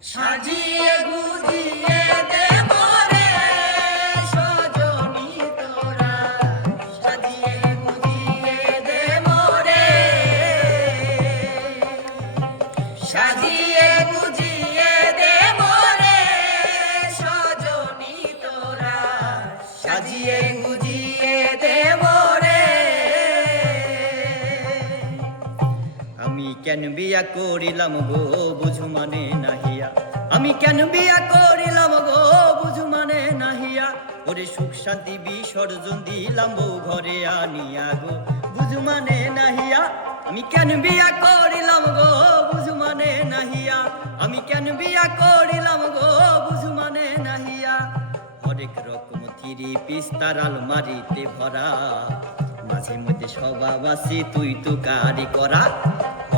সাজিয়ে গুজিয়ে দে মোরে সজনী তোরা, সাজিয়ে গুজিয়ে দে মোরে, সাজিয়ে গুজিয়ে দে মোরে সজনী তোরা, সাজিয়ে গুজিয়ে দে মোরে। আমি কেন বিয়া করিলাম গো বুঝু মানে নাহিয়া, আমি কেন বিয়া করিলাম গো বুঝু মানে নাহিয়া, ওরে সুখ শান্তি বিসর্জন দিলাম বউ ঘরে আনিয়া গো বুঝু মানে নাহিয়া। আমি কেন বিয়া করিলাম গো বুঝু মানে নাহিয়া, আমি কেন বিয়া করিলাম গো বুঝু মানে নাহিয়া। হরেক রকম থিরি পিস্তার আলমারিতে ভরা, মাঝে মধ্যে স্বভাব আছে তুই তো কারি করা।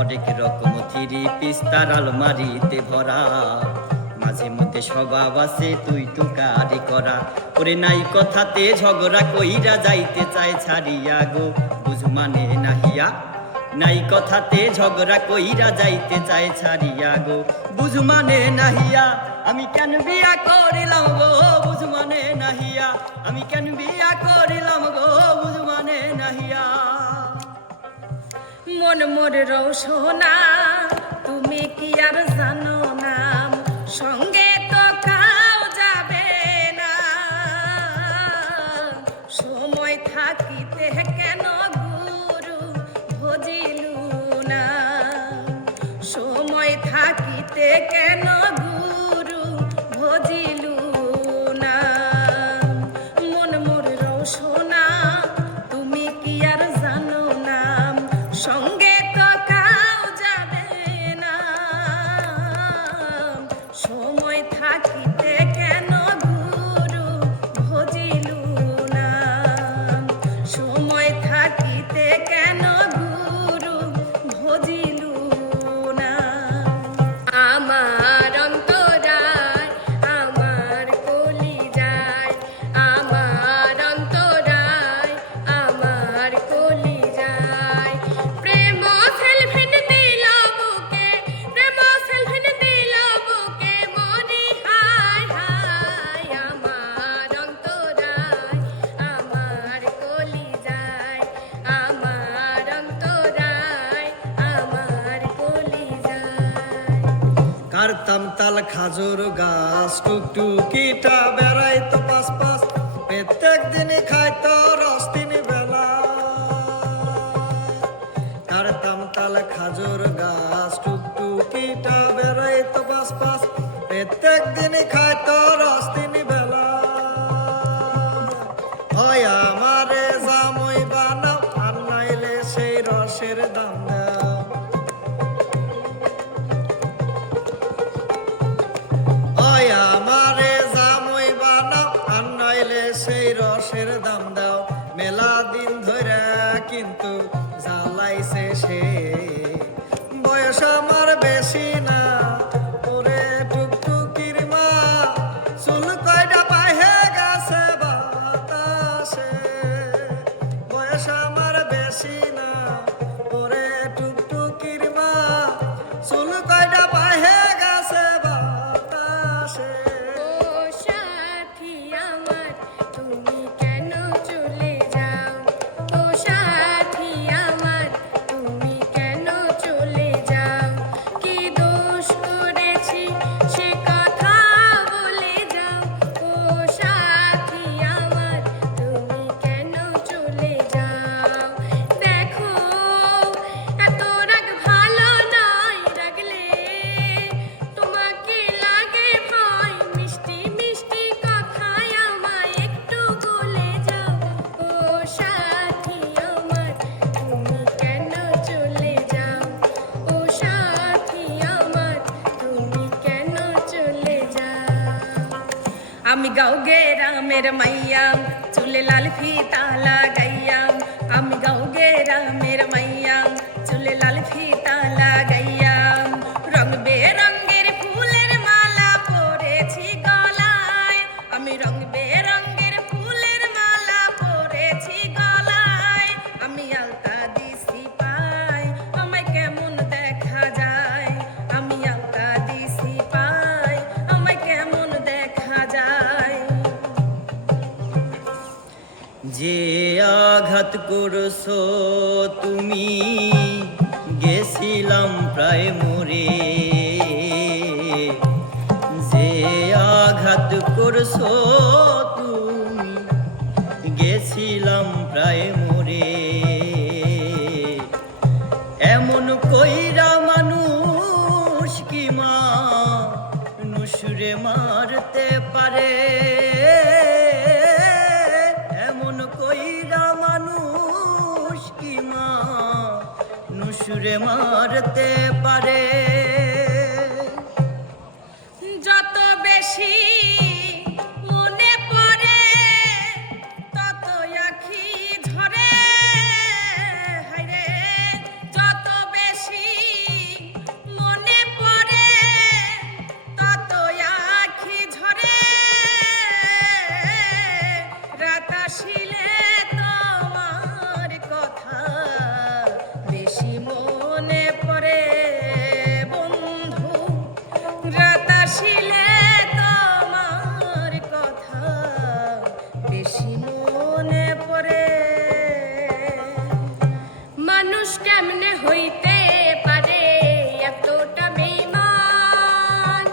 অনেক রকম থিরি পিস্তার আলমারিতে ভরা, মাঝে মধ্যে স্বভাব আছে তুই তো কারি করা। ওরে নাই কথাতে ঝগড়া কইরা যাইতে চায় ছাড়িয়া গো বুঝু মানে নাহিয়া, নাই কথাতে ঝগড়া কইরা যাইতে চায় ছাড়িয়া গো বুঝু মানে নাহিয়া। আমি কেন বিয়া করিলাম গো বুঝু মানে নাহিয়া, আমি কেন বিয়া করিলাম গো বুঝু মানে নাহিয়া। মন মোর রৌসোনা তুমি কি আর জানো না, সঙ্গে তো কাউ যাবে না, সময় থাকিতে কেন গুরু ভজিলু না, সময় থাকিতে কেন গুরু ভজিলু না। মন মোর রৌসোনা তুমি কি আর জানো না, সঙ্গে তো কাউ যাবে না, সময় থাকিতে কেন গুরু ভজিলু না, সময় থাকিতে কেন গুরু ভজিলু না। আমার অন্তরায় আমার কলিজায়, আমার অন্তরায় আমার কলিজায়, প্রেম সেলফিন দিল বুকে, প্রেম সেলফিন দিল বুকে, মনে হায় হায়। আমার অন্তরায় আমার কলিজায়, আমার অন্তরায় আমার কলিজায়। কারতাম তাল খাজুর গাছ টুকটুকিটা বেড়াইতো পাশ পাশ, প্রত্যেক দিন খাইতো রস তিন বেলা। কারতাম তাল খাজুর গাছ টুকটুকিটা বেড়াইতো পাশ পাশ, প্রত্যেক দিন খাইতো রস তিন বেলা। হয় আমারে জামই বানাও আর নাইলে সেই রসের দাম দাও। আমারে জামই বানাও আর নইলে সেই রসের দাম দাও। মেলা দিন ধরে কিন্তু জ্বালাইছে সে, বয়স আমার বেশি না ওরে টুকটুকির মা, চুল কয়টা পাহে গেছে বাতাসে। বয়স আমার বেশি না ওরে টুকটুকির মা, চুল কয়টা পাহে গেছে বাতাসে। ও সাথী আমার তুমি কেন চলে যাও, ও সাথী আমার তুমি কেন চলে যাও, কি দোষ করেছি সে কথা বলে যাও, ও সাথী আমার তুমি কেন চলে যাও। দেখো এত রাগ ভালো নয়, রাগলে তোমাকে লাগে ভয়, মিষ্টি মিষ্টি কথায় আমায় একটু বলে যাও, ও সাথী আমার তুমি কেন চলে যাও, ও সাথী আমার তুমি কেন চলে যাও। আমি গাও গ্রামের মাইয়া চুলে লাল ফিতা লাগাইয়া, আমি গাও গ্রামের মাইয়া চুলে লাল ফিতা লাগাইয়া, রং বেরঙের ফুলের মালা পরেছি গলায়, আমি রং বেরঙের ফুলের মালা পরেছি গলায়, আমি আলতা দিছি পায় আমায় কেমন দেখা যায়, আমি আলতা দিছি পায় আঘাত করছো তুমি, গেছিলাম প্রায় মরে। যে আঘাত করছো তুমি, গেছিলাম প্রায় মরে। এমন কইরা মানুষ কি মানুষরে মারতে পারে? এমন কইরা মানুষ কি মানুষরে মারতে পারে? যত বেশি মনে পড়ে তত আখি ঝরে। হায়রে যত বেশি মনে পড়ে তত আখি ঝরে। রাত আসিলে তোমার কথা বেশি মনে পড়ে বন্ধু। রাত আসিলে তোমার কথা বেশি মনে পড়ে। মানুষ কেমনে হইতে পারে এতটা বেঈমান?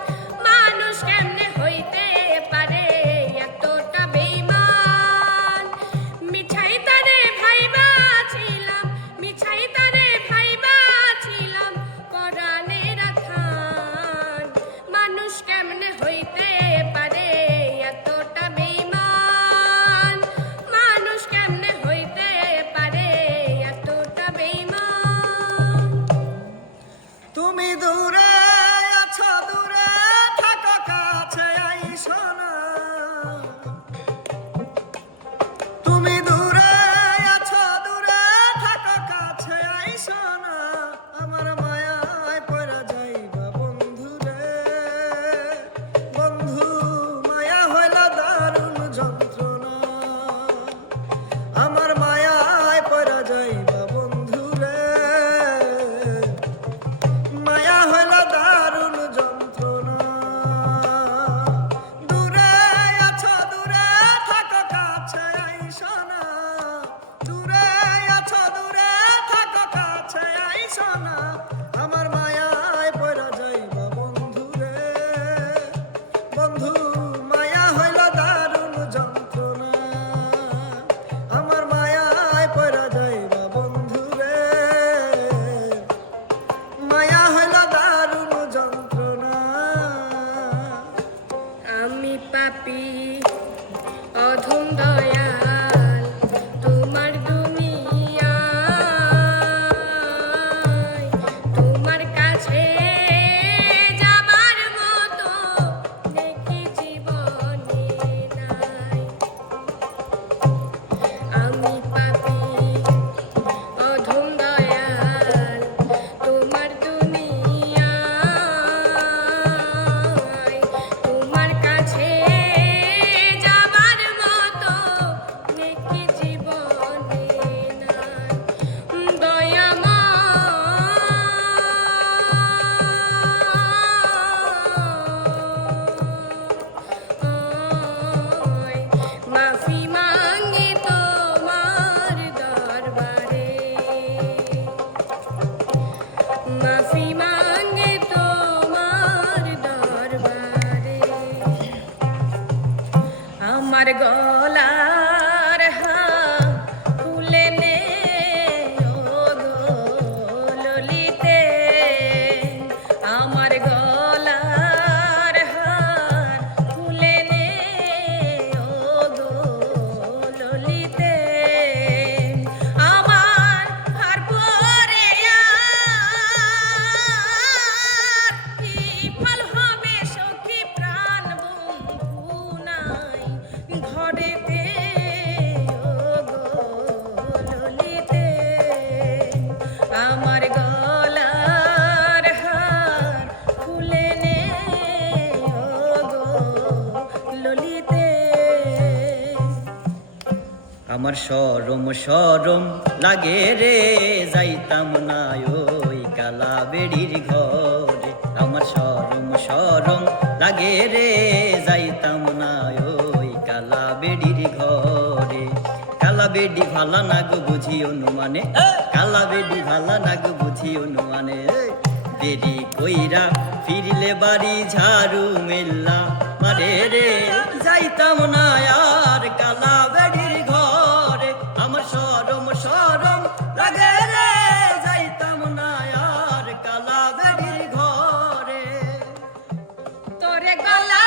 মানুষ কেমনে হইতে পারে এতটা বেঈমান? মিছাই তারে ভাইবা ছিলাম, মিছাই তারে ভাইবা ছিলাম কোরআনের আখান। মানুষ কেমনে হইতে পারে এতটা বেঈমান? মানুষ কেমনে হইতে পারে এতটা বেঈমান? তুমি দূরে আছো, দূরে থাকো, কাছে আইসো না। তুমি দূরে আছো, দূরে থাকো, কাছে আইসো না। আমার মায়ায় পড়া যাইবা বন্ধু রে। বন্ধু মায়া হইল দারুণ যন্ত্রণা। আমার মায়ায় পড়া যাইবা বন্ধু রে। মায়া হইল দারুণ যন্ত্রণা। দূরে আছো, দূরে থাকো, কাছে আইসো না। দূরে আছো, দূরে থাকো, কাছে আইসো না। আমার মায়ায় পড়া যাইবা বন্ধু রে। বন্ধু মায়া হইল দারুণ যন্ত্রণা। আমার মায়ায় পড়া যাইবা বন্ধু রে। মায়া হইল দারুণ যন্ত্রণা। আমি পাপী অধম দয়াল তোমার দুনিয়ায়। তোমার কাছে যাবার মতো দেখি জীবনে নাই। আমি পাপী অধম দয়াল তোমার দুনিয়ায়। তোমার কাছে যাবার মতো দেখি জীবনে নাই। দয়াময় মাফি মাঙ্গি তোমার দরবারে। মাফি মাঙ্গে তোমার দরবারে। আমার গলার হার খুলে নে ও গো ললিতে। আমার গলার হার খুলে নে ও গো ললিতে। আমার হার পরে আর কি ফল হবে সখী প্রাণ বন্ধু নাই ঘরেতে ও গো ললিতে। আমার গলার হার খুলে নে ও গো ললিতে। আমার শরম শরম লাগে রে, যাইতাম না ওই কালা বেড়ির ঘরে। আমার শরম শরম লাগে রে, যাইতাম না ওই কালা বেড়ির ঘরে। কালা বেডি ভালা না গো বুঝি অনুমানে, কালা বেডি ভালা না গো বুঝি অনুমানে। দেরি কইরা ফিরলে বাড়ি ঝাড়ু মেল্লা মারে রে, যাইতাম না আর কালা বেডির ঘরে, আমার শরম শরম লাগে রে, যাইতাম না আর কালা বেডির ঘরে। তোরে গলা